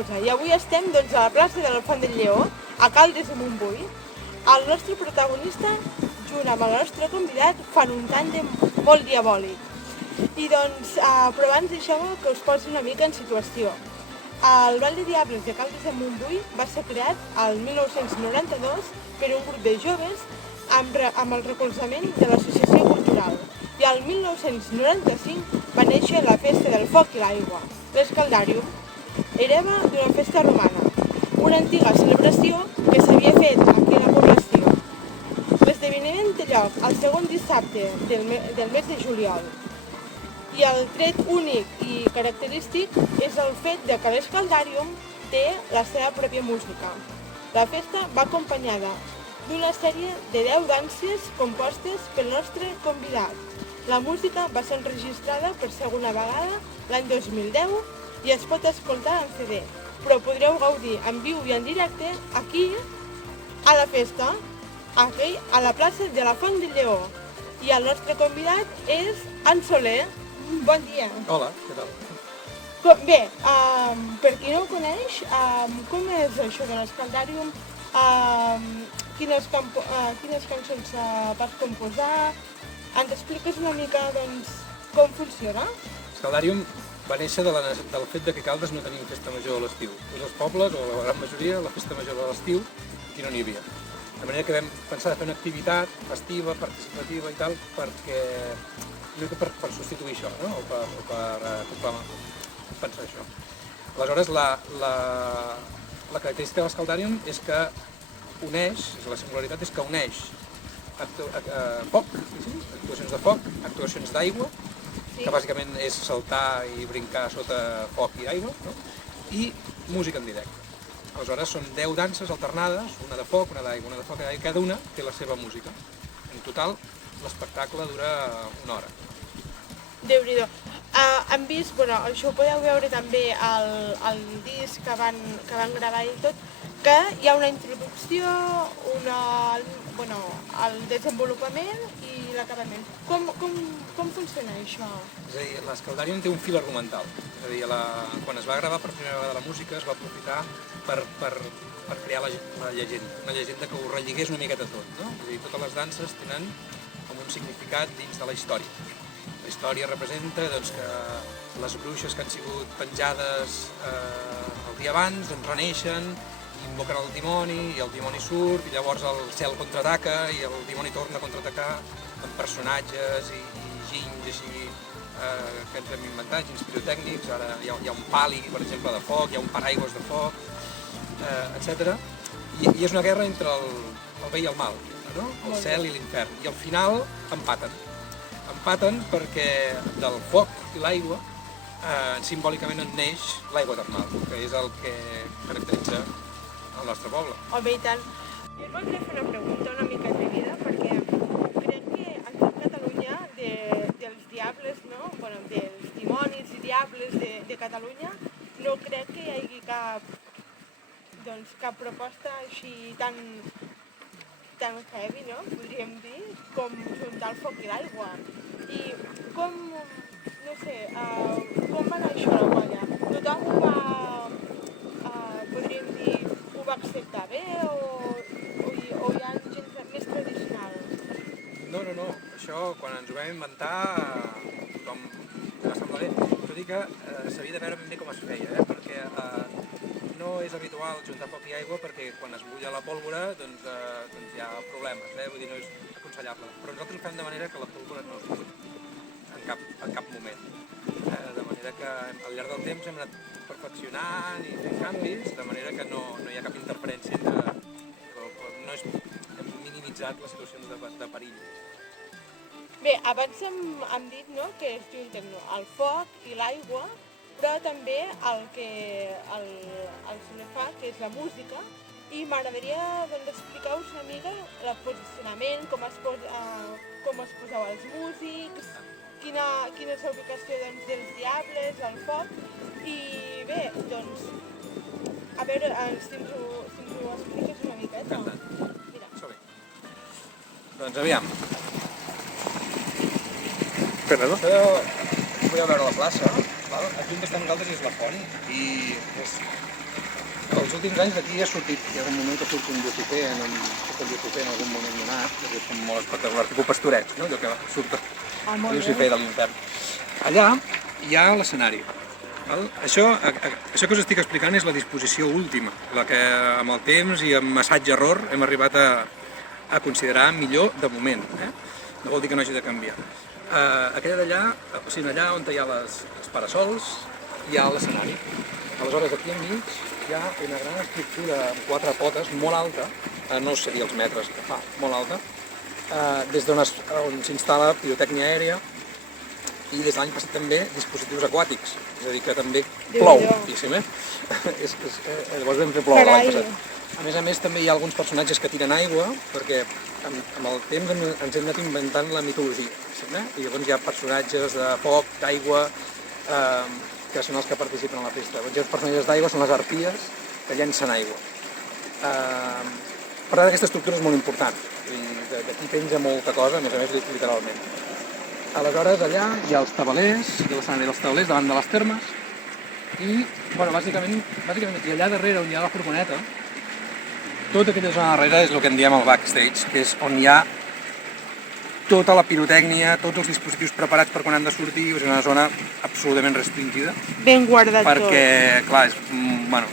excusa. I avui estem a la plaça de la Font del Lleó, a Caldes de Montbui. El nostre protagonista, junt amb el nostre convidat, fan un tàndem molt diabòlic. I però abans deixeu-me que us posi una mica en situació. El Ball de Diables de Caldes de Montbui va ser creat el 1992 per un grup de joves amb el recolzament de l'Associació Cultural. I el 1995 va néixer la Festa del Foc i l'Aigua, l'Escaldarium, hereva d'una festa romana, una antiga celebració que s'havia fet aquí a la població. L'esdeveniment té lloc el segon dissabte del mes de juliol. I el tret únic i característic és el fet que l'Escaldarium té la seva pròpia música. La festa va acompanyada d'una sèrie de 10 danses compostes pel nostre convidat. La música va ser enregistrada per segona vegada l'any 2010 i es pot escoltar en CD, però podreu gaudir en viu i en directe aquí, a la festa, aquí, a la plaça de la Font del Lleó. I el nostre convidat és en Soler. Bon dia. Hola, què tal? Bé, per qui no ho coneix, com és això de l'Escaldarium? Quines cançons vas composar? Ens expliques una mica com funciona? Escaldarium va néixer del fet que Caldes no tenim festa major a l'estiu. Tots els pobles, o la gran majoria, la festa major de l'estiu, aquí no n'hi havia. De manera que vam pensar de fer una activitat festiva, participativa i tal, per substituir això, no? o per pensar això. Aleshores, la característica de l'Escaldarium és que uneix, la singularitat és que uneix foc, actuacions de foc, actuacions d'aigua, que bàsicament és saltar i brincar sota foc i aigua, no? I música en directe. Aleshores són 10 danses alternades, una de foc, una d'aigua, una de foc i d'aigua, cada una té la seva música. En total, l'espectacle dura una hora. Déu-n'hi-do. Hem vist, això ho podeu veure també al disc que van gravar i tot, que hi ha una introducció, el desenvolupament i l'acabament. Com funciona això? És a dir, l'Escaldarium té un fil argumental. És a dir, quan es va gravar per primera vegada la música es va aprofitar per crear la llegenda, una llegenda que ho relligés una miqueta tot, no? És a dir, totes les danses tenen com un significat dins de la història. La història representa que les bruixes que han sigut penjades el dia abans reneixen, invoquen el dimoni i el dimoni surt i llavors el cel contraataca i el dimoni torna a contraatacar amb personatges i ginys així que ens hem inventat, ginys pirotècnics. Ara hi ha un pali, per exemple, de foc, hi ha un paraigües de foc, etc. I és una guerra entre el bé i el mal, no? El cel i l'infern. I al final empaten. Empaten perquè del foc i l'aigua simbòlicament en neix l'aigua termal, que és el que caracteritza el nostre poble. Home, i tant. Jo et voldria fer una pregunta una mica atrevida, perquè crec que aquí a Catalunya dels diables, no? Dels dimonis i diables de Catalunya, no crec que hi hagi cap proposta així tan heavy, no? Podríem dir, com juntar el foc i l'aigua. I com va anar això a la colla? Tothom podríem dir, ho va acceptar bé o hi ha gent més tradicional? No. Això, quan ens ho vam inventar, tothom va semblar bé. Tot i que s'havia de veure ben bé com es feia, perquè no és habitual juntar foc i aigua perquè quan es bulla la pólvora hi ha problemes, vull dir, no és aconsellable. Però nosaltres ho fem de manera que la pólvora no es bull en cap moment. De manera que al llarg del temps hem anat perfeccionant i fent canvis, de manera que no hi ha cap interferència hem minimitzat les situacions de perill. Bé, abans hem dit que es junten el foc i l'aigua, però també el que el Soler fa, que és la música, i m'agradaria explicar-vos una mica el posicionament, com es poseu els músics, quina és la ubicació dels diables, el foc, i bé, a veure si ens ho expliques una miqueta. Mira. Doncs aviam. Podeu veure la plaça, Aquí on estem nosaltres és la font i els últims anys d'aquí ha sortit, hi ha un moment que surt un Lucifer en algun moment donat, que és molt espectacular, tipus Pastorets, no? Allò que surt el Lucifer de l'infern. Allà hi ha l'escenari. Això que us estic explicant és la disposició última, la que amb el temps i amb assaig-error hem arribat a considerar millor de moment. No vol dir que no hagi de canviar. Aquella d'allà, allà on hi ha els parasols, hi ha l'escenari. Aleshores, aquí enmig hi ha una gran estructura amb 4 potes, molt alta, no sé dir els metres que fa, molt alta, des on s'instal·la pirotècnia aèria i des de l'any passat també dispositius aquàtics, és a dir, que també plou, diguéssim, llavors vam fer ploure l'any passat. A més, també hi ha alguns personatges que tiren aigua, perquè amb el temps ens hem anat inventant la mitologia, i llavors hi ha personatges de foc, d'aigua, que són els que participen a la festa. Els personatges d'aigua són les arpies que llencen aigua. Per tant, aquesta estructura és molt important, d'aquí penja molta cosa, a més literalment. Aleshores, allà hi ha els tabalers, hi ha l'escenari dels tabalers davant de les termes, i, bàsicament, i allà darrere on hi ha la furgoneta, tota aquella zona darrere és el que en diem el backstage, que és on hi ha tota la pirotècnia, tots els dispositius preparats per quan han de sortir, és una zona absolutament restringida. Ben guardat tot. Perquè, clar, és molt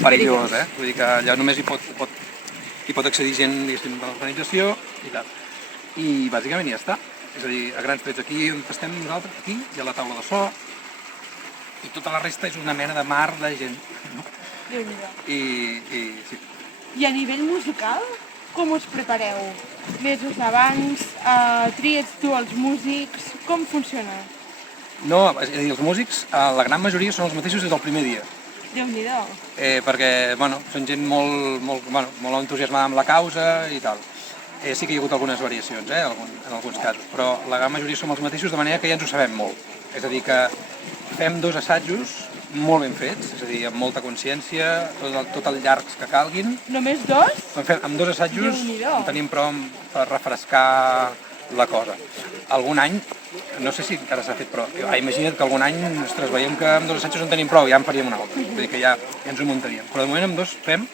perillós, Vull dir que allà només hi pot accedir gent, diguéssim, de l'organització i tal. I bàsicament ja està. És a dir, a grans trets aquí on estem nosaltres, aquí hi ha la taula de so, i tota la resta és una mena de mar de gent. Sí. I a nivell musical, com us prepareu? Mesos abans, tries tu els músics, com funciona? No, és a dir, els músics, la gran majoria són els mateixos des del primer dia. Déu-n'hi-do. Perquè, són gent molt entusiasmada amb la causa i tal. Sí que hi ha hagut algunes variacions, en alguns casos, però la gran majoria som els mateixos, de manera que ja ens ho sabem molt. És a dir, que fem 2 assajos molt ben fets, és a dir, amb molta consciència, tot el llargs que calguin. Només 2? Amb 2 assajos en tenim prou per refrescar la cosa. Algun any, no sé si encara s'ha fet, però imagina't que algun any, ostres, veiem que amb 2 assajos en tenim prou, ja en faríem un altre, vull dir que ja ens ho muntaríem. Però de moment amb 2 fem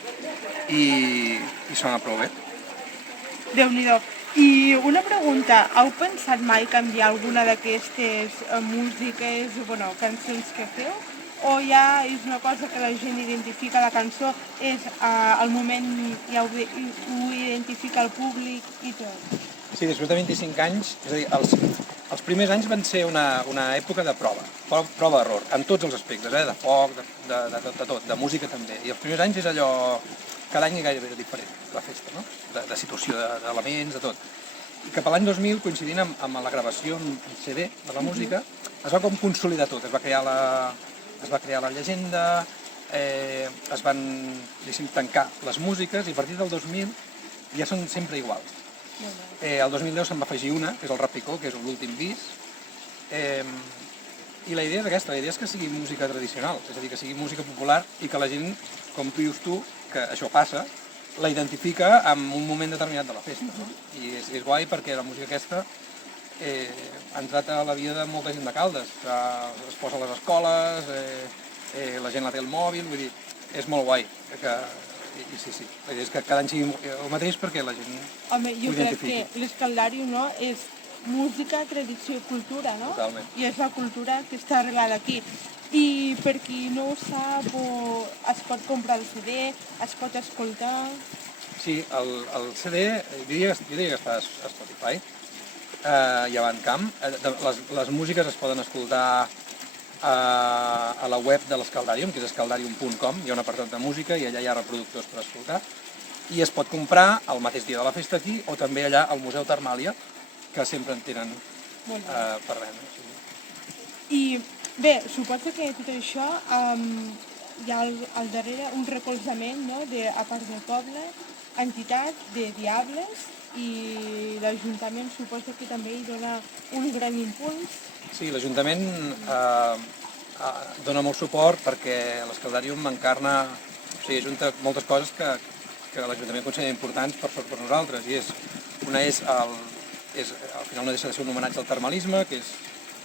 i sona prou bé. Déu-n'hi-do. I una pregunta, heu pensat mai canviar alguna d'aquestes músiques, cançons que feu? O ja és una cosa que la gent identifica, la cançó és al moment, ja ho identifica el públic i tot? Sí, després de 25 anys, és a dir, els primers anys van ser una època de prova-error, en tots els aspectes, de foc, de tot, de música també. I els primers anys és allò, cada any gairebé diferent, la festa, no? De situació, d'elements, de tot. I cap a l'any 2000, coincidint amb la gravació en CD de la música, es va com consolidar tot, es va crear la llegenda, es van, tancar les músiques i a partir del 2000 ja són sempre iguals. El 2010 se'n va afegir una, que és el Rap-Picó, que és l'últim bis, i la idea és aquesta, la idea és que sigui música tradicional, és a dir, que sigui música popular i que la gent, com tu dius tu, que això passa, la identifica en un moment determinat de la festa. I és guai perquè la música aquesta ha entrat a la vida de molta gent de Caldes, es posa a les escoles, la gent la té al mòbil, vull dir, és molt guai. Sí, la idea és que cada any sigui el mateix perquè la gent ho identifiqui. Jo crec que l'Escaldarium és música, tradició i cultura, no? Totalment. I és la cultura que està arrelada aquí. I per qui no ho sap, es pot comprar el CD, es pot escoltar... Sí, el CD, jo diria que està a Spotify i a Bandcamp. Les músiques es poden escoltar a la web de l'Escaldarium, que és escaldarium.com, hi ha un apartat de música i allà hi ha reproductors per escoltar. I es pot comprar el mateix dia de la festa aquí o també allà al Museu Termàlia, que sempre en tenen per vendre. I bé, suposo que tot això hi ha al darrere un recolzament, no? A part del poble, entitats, de diables, i l'Ajuntament suposo que també hi dona un gran impuls. Sí, l'Ajuntament dona molt suport perquè l'Escaldarium encarna, ajunta moltes coses que l'Ajuntament considera importants per nosaltres, i una és, al final no deixa de ser un homenatge al termalisme, que és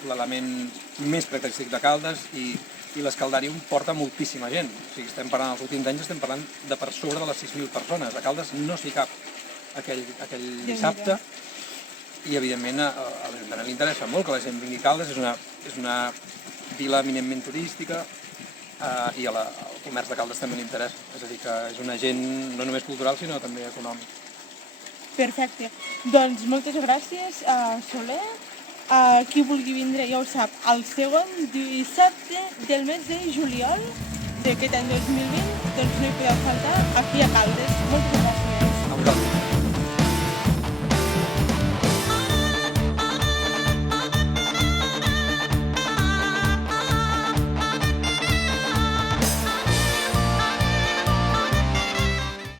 l'element més característic de Caldes, i i l'Escaldarium porta moltíssima gent. O sigui, estem parlant, els últims anys estem parlant de per sobre de les 6.000 persones. A Caldes no s'hi cap aquell dissabte i, evidentment, a l'Ajuntament li interessa molt que la gent vingui a Caldes. És una vila eminentment turística i al comerç de Caldes també li interessa. És a dir, que és un agent no només cultural, sinó també econòmic. Perfecte. Doncs moltes gràcies, Soler. Qui vulgui vindre ja ho sap, el segon dissabte del mes de juliol d'aquest any 2020, doncs no hi podeu faltar aquí a Caldes. Moltes gràcies.